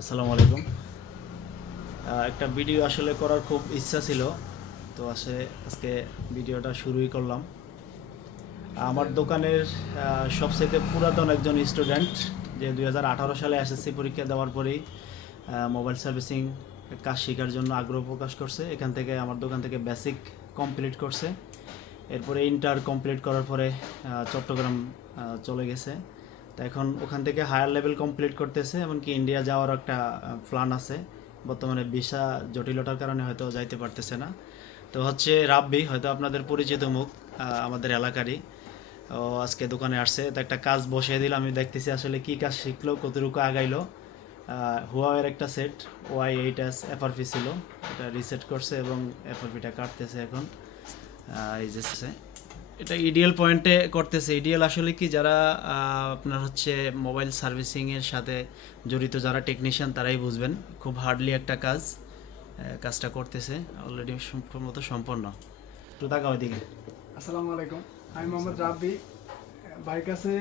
আসসালামু আলাইকুম। একটা ভিডিও আসলে করার খুব ইচ্ছা ছিল, তো আজকে ভিডিওটা শুরুই করলাম। আমার দোকানের সবচেয়ে পুরাতন একজন স্টুডেন্ট, যে 2018 সালে এসএসসি পরীক্ষা দেওয়ার পরেই মোবাইল সার্ভিসিং কাজ শেখার জন্য আগ্রহ প্রকাশ করছে। এখান থেকে আমার দোকান থেকে বেসিক কমপ্লিট করছে। এরপরে ইন্টার কমপ্লিট করার পরে চট্টগ্রাম চলে গেছে। তো এখন ওখান থেকে হায়ার লেভেল কমপ্লিট করতেছে, এমনকি ইন্ডিয়া যাওয়ার একটা প্ল্যান আছে। বর্তমানে ভিসা জটিলতার কারণে হয়তো যাইতে পারতেছে না। তো হচ্ছে রাব্বি, হয়তো আপনাদের পরিচিত মুখ, আমাদের এলাকারই। ও আজকে দোকানে আসছে, তো একটা কাজ বসিয়ে দিলাম। আমি দেখতেছি আসলে কি কাজ শিখলো, কতটুকু আগাইলো। হুয়াওয়ের একটা সেট Y8s এফআরপি ছিল, এটা রিসেট করছে এবং এফআরপিটা কাটতেছে এখন। এই যে এটা ইডিএল পয়েন্টে করতেছে। ইডিএল আসলে কি, যারা আপনার হচ্ছে মোবাইল সার্ভিসিংয়ের সাথে জড়িত যারা টেকনিশিয়ান তারাই বুঝবেন। খুব হার্ডলি একটা কাজ, কাজটা করতেছে অলরেডি সম্পূর্ণ সম্পন্ন। একটু তাকাও এদিকে। আসসালামু আলাইকুম, আমি মোহাম্মদ রাব্বি। ভাইয়ের কাছে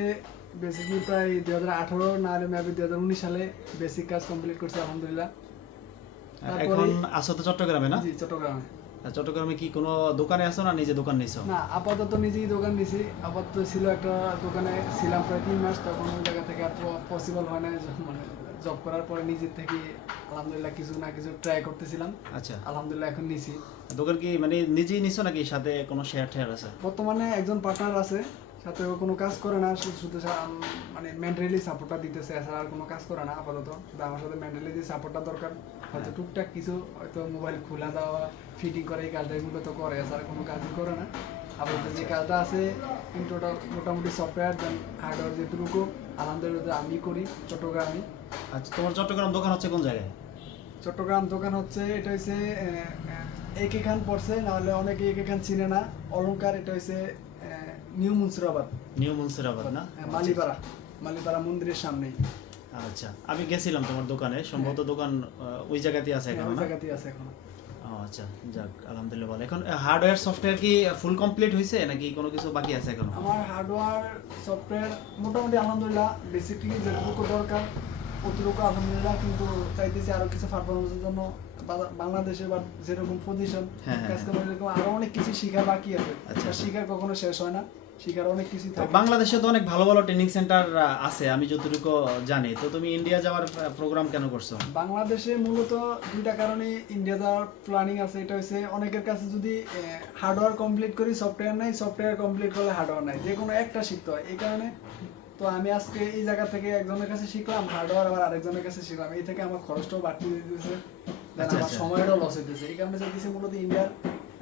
বেসিকলি প্রায় 2018 না হলে মেবি 2019 সালে বেসিক কাজ কমপ্লিট করছি আলহামদুলিল্লাহ। এখন আসো তো চট্টগ্রামে, না? জি, চট্টগ্রামে। চট্টগ্রামে কি কোনো দোকানে আসো, না নিজে দোকান নিছো? না, আপাতত নিজেই দোকান নিছি। আপাতত ছিল একটা দোকানে ছিলাম প্রায় 3 মাস, তখন ওই জায়গা থেকে আর পসিবল হয় না। মানে জব করার পরে নিজের থেকে আলহামদুলিল্লাহ কিছু না কিছু ট্রাই করতেছিলাম। আচ্ছা, আলহামদুলিল্লাহ এখন নিছি। দোকান কি মানে নিজেই নিছো নাকি সাথে কোনো শেয়ার টেয়ার আছে? বর্তমানে একজন পার্টনার আছে, সাথে ও কোনো কাজ করে না, শুধু মানে মেন্টালি সাপোর্টটা দিতেছে, এছাড়া আর কোনো কাজ করে না আপাতত। শুধু আমার সাথে মেন্টালি যে সাপোর্টটা দরকার, হয়তো টুকটাক কিছু, হয়তো মোবাইল খোলা দেওয়া, ফিটিং করে, এই কাজটা এগুলো তো করে, এছাড়া কোনো কাজই করে না আপাতত। যে কাজটা আছে ইন্ট্রোটা মোটামুটি সফটওয়্যার দেন হার্ডওয়্যার যেটুকু আলহামদুলিল্লাহ আমি করি চট্টগ্রামে। আচ্ছা, তোমার চট্টগ্রাম দোকান হচ্ছে কোন জায়গায়? চট্টগ্রাম দোকান হচ্ছে, এটা হচ্ছে একে খান পড়ছে, নাহলে অনেকে একে খান চিনে না, অলংকার। এটা হচ্ছে নিউ মুন্সিরাবাদ, নিউ মুন্সিরাবাদ, না? মালিপাড়া, মালিপাড়া মন্দিরের সামনেই। আচ্ছা, আমি গেছিলাম তোমার দোকানে, সম্ভবত দোকান ওই জায়গাতেই আছে এখন, ওই না? জায়গাতেই আছে এখন। ও আচ্ছা, যাক আলহামদুলিল্লাহ ভালো। এখন হার্ডওয়্যার সফটওয়্যার কি ফুল কমপ্লিট হয়েছে নাকি কোনো কিছু বাকি আছে এখন? আমার হার্ডওয়্যার সফটওয়্যার মোটামুটি আলহামদুলিল্লাহ, বেসিকলি যেটুকু দরকার অতটুকু আলহামদুলিল্লাহ, কিন্তু চাইতেছি আরো কিছু পারফরমেন্সের জন্য। বাংলাদেশে বা যেরকম পজিশন, হ্যাঁ, হ্যাঁ, কাজ করার এরকম আরো অনেক কিছু শেখার বাকি আছে। আচ্ছা। শিখার কখনো শেষ হয় না, শিখার অনেক কিছু তো থাকে। বাংলাদেশে তো অনেক ভালো ভালো ট্রেনিং সেন্টার আছে আমি যতটুকু জানি। তো তুমি ইন্ডিয়া যাওয়ার প্রোগ্রাম কেন করছো? বাংলাদেশে মূলত দুইটা কারণে ইন্ডিয়া যাওয়ার প্ল্যানিং আছে। এটা হচ্ছে অনেকের কাছে যদি হার্ডওয়্যার কমপ্লিট করি, সফটওয়্যার নাই, সফটওয়্যার কমপ্লিট করলে হার্ডওয়্যার নাই, যে কোনো একটা শিখতে হয়। এই কারণে তো আমি আজকে এই জায়গা থেকে একজনের কাছে শিখলাম হার্ডওয়্যার, আবার আরেকজনের কাছে শিখলাম। এই থেকে আমার খরচটাও বাড়তি দিতেছে, আচ্ছা, আমার আচ্ছা। সময়টাও লস হইতেছে। এই কারণে চাইতেছি মূলত ইন্ডিয়ার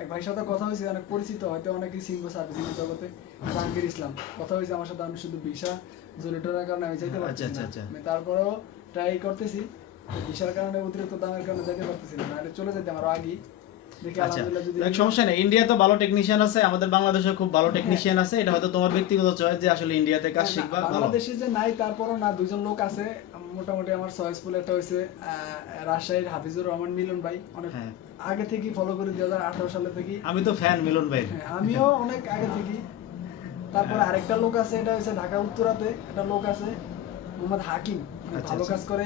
এক ভাইয়ের সাথে কথা হয়েছে, অনেক পরিচিত, হয়তো অনেকেই সিঙ্গো সার্ভিসিং জগতে, জাহাঙ্গীর ইসলাম। কথা হয়েছে আমার সাথে, আমি শুধু ভিসা জটিলতার কারণে আমি যাইতে পারছি আচ্ছা, না। আচ্ছা। আমি তারপরেও ট্রাই করতেছি, ভিসার কারণে অতিরিক্ত দামের কারণে যাইতে পারতেছি না, নাহলে চলে যেতে আমার আগেই। দেখি আচ্ছা, আলহামদুলিল্লাহ যদি দেখ সমস্যা নেই। ইন্ডিয়া তো ভালো টেকনিশিয়ান আছে, আমাদের বাংলাদেশে খুব ভালো টেকনিশিয়ান আছে। এটা হয়তো তোমার ব্যক্তিগত চয়েস যে আসলে ইন্ডিয়াতে কাজ শিখবা, ভালো। বাংলাদেশে যে নাই তারপরও না, দুইজন লোক আছে মোটামুটি আমার চয়েসফুল। একটা হয়েছে রাজশাহীর হাফিজুর রহমান মিলন ভাই, অনেক হ্যাঁ, আগে থেকেই ফলো করি, 2018 সালে থেকে। আমি তো ফ্যান মিলন ভাই। আমিও অনেক আগে থেকেই। তারপরে আরেকটা লোক আছে, এটা হচ্ছে ঢাকা উত্তরাতে একটা লোক আছে, মোহাম্মদ হাকিম, আচ্ছা, ভালো আচ্ছা। কাজ করে,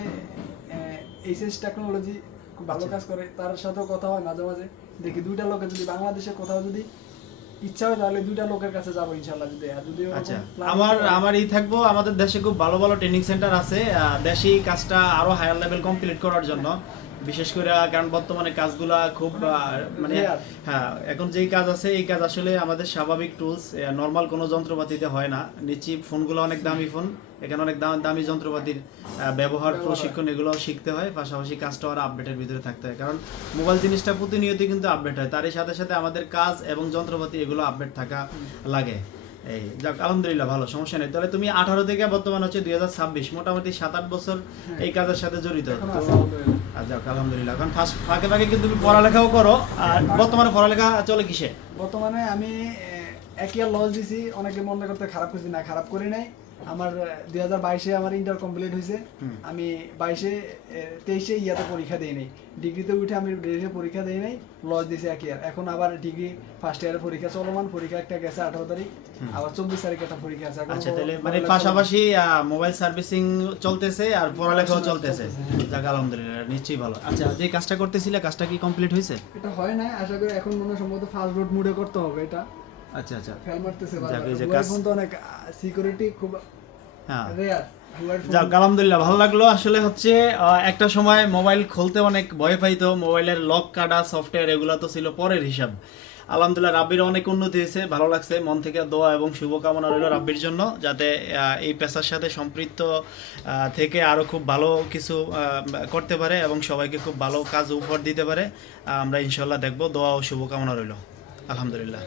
এইচএস টেকনোলজি, খুব ভালো আচ্ছা। কাজ করে। তার সাথেও কথা হয় মাঝে মাঝে। দেখি দুইটা লোকের যদি বাংলাদেশে কোথাও যদি ইচ্ছা হয়, তাহলে দুইটা লোকের কাছে যাবো ইনশাল্লাহ। যদি যদি ওরকম আচ্ছা, plan আমার হয়। আমার ই থাকবো, আমাদের দেশে খুব ভালো ভালো ট্রেনিং সেন্টার আছে দেশি কাজটা আরো হায়ার লেভেল কমপ্লিট করার জন্য। বিশেষ করে কারণ বর্তমানে কাজগুলা খুব মানে Rare। হ্যাঁ, এখন যেই কাজ আছে এই কাজ আসলে আমাদের স্বাভাবিক টুলস, নর্মাল কোনো যন্ত্রপাতিতে হয় না। নিশ্চয়ই ফোনগুলো অনেক দামি ফোন, এখানে অনেক দামি যন্ত্রপাতির ব্যবহার, প্রশিক্ষণ এগুলো শিখতে হয়। পাশাপাশি কাজটা আর আপডেটের ভিতরে থাকতে হয়, কারণ মোবাইল জিনিসটা প্রতিনিয়তই কিন্তু আপডেট হয়। তারই সাথে সাথে আমাদের কাজ এবং যন্ত্রপাতি এগুলো আপডেট থাকা লাগে। এই যাক আলহামদুলিল্লাহ ভালো, সমস্যা নেই। তাহলে তুমি 18 থেকে বর্তমান হচ্ছে 2026, মোটামুটি 7-8 বছর এই কাজের সাথে জড়িত। এখনো তো আছে আলহামদুলিল্লাহ। যাক আলহামদুলিল্লাহ। এখন ফাঁকে ফাঁকে কিন্তু তুমি পড়ালেখাও করো। আর বর্তমানে পড়ালেখা চলে কিসে? বর্তমানে আমি এক ইয়ার লস দিছি, অনেকে মনে করতে খারাপ করছি, না খারাপ করি নাই। আমার 2022-এ আমার ইন্টার কমপ্লিট হয়েছে। আমি 23-এ ইয়াতে পরীক্ষা দেই নাই, ডিগ্রিতে উঠে আমি ডিগ্রিতে পরীক্ষা দেই নাই, লস দিয়েছি এক ইয়ার। এখন আবার ডিগ্রি ফার্স্ট ইয়ারের পরীক্ষা চলমান, পরীক্ষা একটা গেছে 18 তারিখ, আবার 24 তারিখে একটা পরীক্ষা আছে। এখন আচ্ছা, তাহলে মানে পড়ালেখা পাশাপাশি মোবাইল সার্ভিসিং চলতেছে আর পড়ালেখাও চলতেছে। যাক আলহামদুলিল্লাহ, নিশ্চয়ই ভালো। আচ্ছা, যে কাজটা করতেছিলে কাজটা কি কমপ্লিট হয়েছে? এটা হয় না, আশা করি এখন মনে হয় সম্ভবত ফাস্ট রুট মুডে করতে হবে এটা। আচ্ছা আচ্ছা, ফেল মারতেছে যাক, বারবার। এই যে মোবাইল কাজ- ফোন তো অনেক সিকিউরিটি খুব হ্যাঁ, রেয়ার। মোবাইল ফোন যাক আলহামদুলিল্লাহ, ভালো লাগলো। আসলে হচ্ছে একটা সময় মোবাইল খুলতে অনেক ভয় পাইতো, মোবাইলের লক কাটা সফটওয়্যার এগুলো তো ছিল পরের হিসাব। আলহামদুলিল্লাহ রাব্বির অনেক উন্নতি হয়েছে, ভালো লাগছে। মন থেকে দোয়া এবং শুভকামনা রইল রাব্বির জন্য, যাতে এই পেশার সাথে সম্পৃক্ত থেকে আরও খুব ভালো কিছু করতে পারে এবং সবাইকে খুব ভালো কাজ উপহার দিতে পারে। আমরা ইনশাল্লাহ দেখবো, দোয়া ও শুভকামনা রইল। আলহামদুলিল্লাহ।